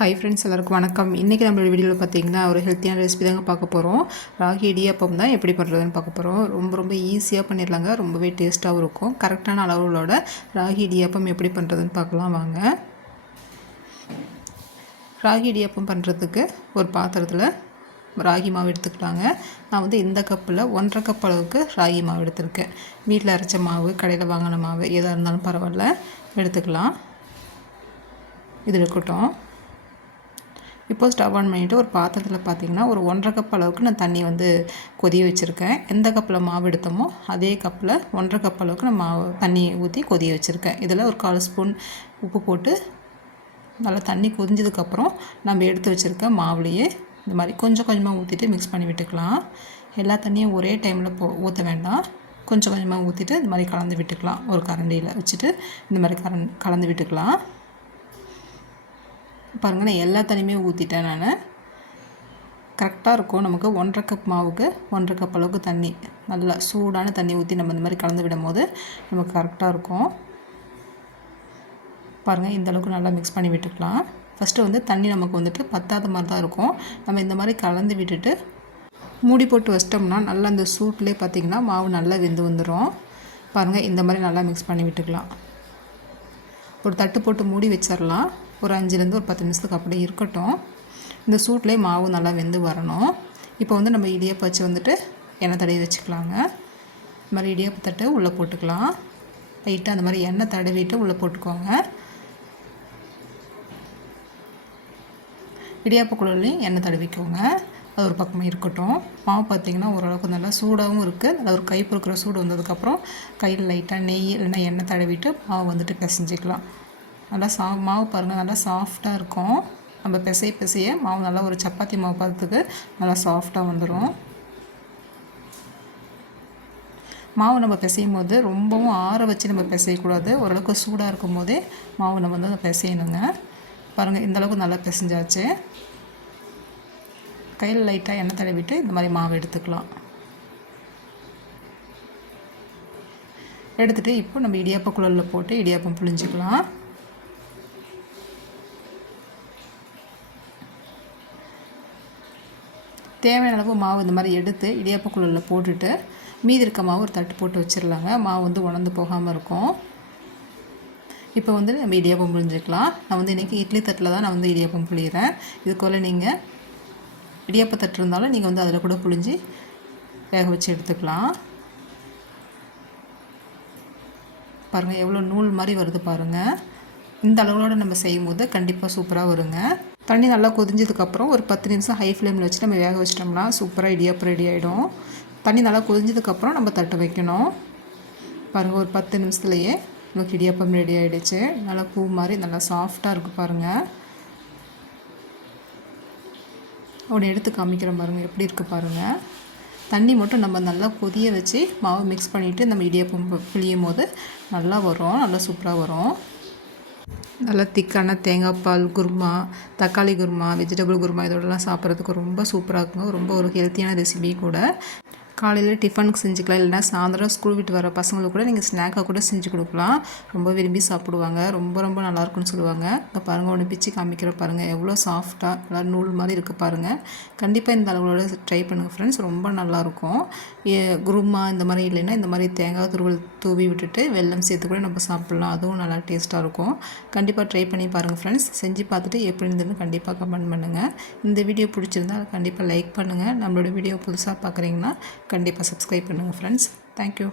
Hi friends எல்லாருக்கும் வணக்கம். இன்றைக்கி நம்மளோட வீடியோவில் பார்த்தீங்கன்னா ஒரு ஹெல்த்தியான ரெசிபி தாங்க பார்க்க போகிறோம் ராகி இடியாப்பம் தான் எப்படி பண்ணுறதுன்னு பார்க்க போகிறோம் ரொம்ப ரொம்ப ஈஸியாக பண்ணிடலாங்க. ரொம்பவே டேஸ்ட்டாகவும் இருக்கும். கரெக்டான அளவுகளோட ராகி இடியாப்பம் எப்படி பண்ணுறதுன்னு பார்க்கலாம் வாங்க. ராகி இடியாப்பம் பண்ணுறதுக்கு ஒரு பாத்திரத்தில் ராகி மாவு எடுத்துக்கலாங்க. நான் வந்து இந்த கப்பில் ஒன்றரை கப் அளவுக்கு ராகி மாவு எடுத்திருக்கேன். வீட்டில் அரைச்ச மாவு கடையில் வாங்கின மாவு எதாக இருந்தாலும் பரவாயில்ல எடுத்துக்கலாம். இது இருக்கட்டும். இப்போ ஸ்டவ் ஆன் பண்ணிவிட்டு ஒரு பாத்திரத்தில் பார்த்தீங்கன்னா ஒரு ஒன்றரை கப் அளவுக்கு நான் தண்ணி வந்து கொதிய வச்சுருக்கேன். எந்த கப்பில் மாவு எடுத்தோமோ அதே கப்பில் ஒன்றரை கப் அளவுக்கு நான் மாவு தண்ணி ஊற்றி கொதிய வச்சுருக்கேன். இதில் ஒரு கால் ஸ்பூன் உப்பு போட்டு நல்லா தண்ணி கொதிஞ்சதுக்கப்புறம் நம்ம எடுத்து வச்சுருக்க மாவுலேயே இந்த மாதிரி கொஞ்சம் கொஞ்சமாக ஊற்றிட்டு மிக்ஸ் பண்ணி விட்டுக்கலாம். எல்லா தண்ணியும் ஒரே டைமில் போ ஊற்ற வேண்டாம். கொஞ்சம் கொஞ்சமாக ஊற்றிட்டு இந்த மாதிரி கலந்து விட்டுக்கலாம். ஒரு கரண்டியில் வச்சுட்டு இந்த மாதிரி கரண் கலந்து விட்டுக்கலாம். பாருங்கள் நான் எல்லா தண்ணியுமே ஊற்றிட்டேன் நான் கரெக்டாக இருக்கும் நமக்கு. ஒன்றரை கப் மாவுக்கு ஒன்றரை கப் அளவுக்கு தண்ணி. நல்லா சூடான தண்ணி ஊற்றி நம்ம இந்த மாதிரி கலந்து விடும் போது நமக்கு கரெக்டாக இருக்கும். பாருங்கள் இந்த அளவுக்கு நல்லா மிக்ஸ் பண்ணி விட்டுக்கலாம். ஃபஸ்ட்டு வந்து தண்ணி நமக்கு வந்துட்டு பத்தாத மாதிரி தான் இருக்கும். நம்ம இந்த மாதிரி கலந்து விட்டுட்டு மூடி போட்டு வச்சிட்டோம்னா நல்லா அந்த சூட்லேயே பார்த்திங்கன்னா மாவு நல்லா வெந்து வந்துடும் பாருங்கள் இந்த மாதிரி நல்லா மிக்ஸ் பண்ணி விட்டுக்கலாம். ஒரு தட்டு போட்டு மூடி வச்சிடலாம் ஒரு அஞ்சுலேருந்து ஒரு பத்து நிமிஷத்துக்கு அப்படியே இருக்கட்டும். இந்த சூட்லேயே மாவு நல்லா வெந்து வரணும். இப்போ வந்து நம்ம இடியப்ப வச்சு வந்துட்டு எண்ணெய் தடவி வச்சுக்கலாங்க. இந்த மாதிரி இடியப்ப தட்டு உள்ளே போட்டுக்கலாம். லைட்டாக அந்த மாதிரி எண்ணெய் தடவிட்டு உள்ளே போட்டுக்கோங்க. இடியாப்ப எண்ணெய் தடவிக்கோங்க. அது ஒரு பக்கமாக இருக்கட்டும். மாவு பார்த்திங்கன்னா ஓரளவுக்கு நல்லா சூடாகவும் இருக்குது நல்லா ஒரு கை பொறுக்கிற சூடு வந்ததுக்கப்புறம் கையில் லைட்டாக நெய் இல்லைன்னா எண்ணெய் தடவிட்டு மாவு வந்துட்டு பிசைஞ்சிக்கலாம். நல்லா சா மாவு பாருங்கள் நல்லா சாஃப்டாக இருக்கும். நம்ம பிசைய பிசைய மாவு நல்லா ஒரு சப்பாத்தி மாவு பார்த்துக்கு நல்லா சாஃப்டாக வந்துடும் மாவு நம்ம பிசையும் போது ரொம்பவும் ஆற வச்சு நம்ம பிசையக்கூடாது. ஓரளவுக்கு சூடாக இருக்கும் போதே மாவு நம்ம வந்து பிசையணுங்க. பாருங்கள் இந்தளவுக்கு நல்லா பிசைஞ்சாச்சு. கையில் லைட்டாக எண்ணெய் தடவிட்டு இந்த மாதிரி மாவு எடுத்துக்கலாம். எடுத்துகிட்டு இப்போ நம்ம இடியாப்ப குழலில் போட்டு இடியாப்பம் புழிஞ்சிக்கலாம். தேவையான அளவு மாவு இந்த மாதிரி எடுத்து இடியாப்பக்குள்ளில் போட்டுட்டு மீதி இருக்க மாவு ஒரு தட்டு போட்டு வச்சிடலாங்க. மாவு வந்து உணர்ந்து போகாமல் இருக்கும். இப்போ வந்து நம்ம இடியாப்பம் புழிஞ்சிக்கலாம். நான் வந்து இன்றைக்கி இட்லி தட்டில் தான் நான் வந்து இடியாப்பம் புழிகிறேன் இதுக்குள்ள நீங்கள் இடியாப்ப தட்டு இருந்தாலும் நீங்கள் வந்து அதில் கூட புழிஞ்சி வேக வச்சு எடுத்துக்கலாம். பாருங்கள் எவ்வளோ நூல் மாதிரி வருது பாருங்கள் இந்த அளவுகளோடு நம்ம செய்யும் போது கண்டிப்பாக சூப்பராக வருங்க. தண்ணி நல்லா கொதிஞ்சதுக்கப்புறம் ஒரு பத்து நிமிஷம் ஹை ஃப்ளேமில் வச்சு நம்ம வேக வச்சிட்டோம்னா சூப்பராக இடியாப்பு ரெடி ஆகிடும் தண்ணி நல்லா கொதிஞ்சதுக்கப்புறம் நம்ம தட்டு வைக்கணும். பாருங்கள் ஒரு பத்து நிமிஷத்துலையே நமக்கு இடியாப்பம் ரெடி ஆகிடுச்சு நல்லா பூ மாதிரி நல்லா சாஃப்டாக இருக்குது பாருங்கள் உடனே எடுத்து காமிக்கிற பாருங்கள் எப்படி இருக்குது பாருங்கள் தண்ணி மட்டும் நம்ம நல்லா கொதிய வச்சு மாவு மிக்ஸ் பண்ணிவிட்டு நம்ம இடியாப்பம் பிழியும் போது நல்லா வரும் நல்லா சூப்பராக வரும். நல்லா திக்கான தேங்காய் பால் குருமா தக்காளி குருமா வெஜிடபிள் குருமா இதோடலாம் சாப்பிட்றதுக்கு ரொம்ப சூப்பராக இருக்குங்க. ரொம்ப ஒரு ஹெல்த்தியான ரெசிபி கூட. காலையில் டிஃபனுக்கு செஞ்சுக்கலாம். இல்லைனா சாயந்தரம் ஸ்கூல் விட்டு வர பசங்களுக்கு கூட நீங்கள் ஸ்நாக்காக கூட செஞ்சு கொடுக்கலாம். ரொம்ப விரும்பி சாப்பிடுவாங்க. ரொம்ப ரொம்ப நல்லாயிருக்குன்னு சொல்லுவாங்க. இப்போ பாருங்கள் ஒன்று பிச்சு காமிக்கிற பாருங்கள் எவ்வளோ சாஃப்டாக நல்லா நூல் மாதிரி இருக்குது பாருங்கள் கண்டிப்பாக இந்த அளவோட ட்ரை பண்ணுங்கள் ஃப்ரெண்ட்ஸ் ரொம்ப நல்லாயிருக்கும் குருமா இந்த மாதிரி இல்லைன்னா இந்த மாதிரி தேங்காய் துருவல் தூவி விட்டுட்டு வெள்ளம் சேர்த்து கூட நம்ம சாப்பிட்லாம். அதுவும் நல்லா டேஸ்ட்டாக இருக்கும். கண்டிப்பாக ட்ரை பண்ணி பாருங்கள் ஃப்ரெண்ட்ஸ் செஞ்சு பார்த்துட்டு எப்படி இருந்ததுன்னு கண்டிப்பாக கமெண்ட் பண்ணுங்கள் இந்த வீடியோ பிடிச்சிருந்தால் கண்டிப்பாக லைக் பண்ணுங்கள் நம்மளோட வீடியோ புதுசாக பார்க்குறீங்கன்னா கண்டிப்பாக சப்ஸ்கிரைப் பண்ணுங்கள் ஃப்ரெண்ட்ஸ் தேங்க்யூ